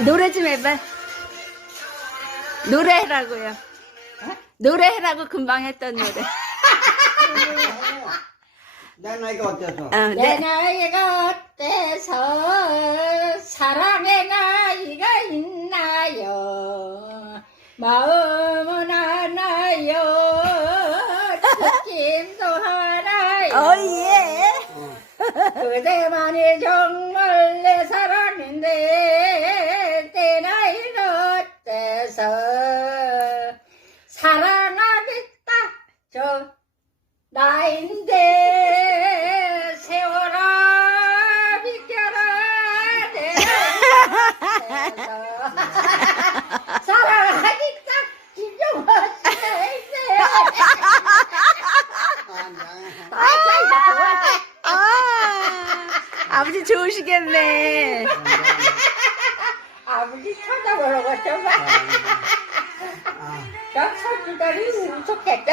노래 좀 해봐. 노래해라고요. 노래해라고 금방 했던 노래. 내 나이가 어때서? 어, 내 네. 나이가 어때서 사랑의 나이가 있나요 마음은 하나요 느낌도 하나요 어, 예. 어. 그대만이 정 사랑하겠다. 저 나인데 세월아 비켜라 내 사랑하겠다. 김정화 씨인데 아, 아버지 좋으시겠네. 아버지 쳐다보라고 좀 아, 저 左にちょっとやって。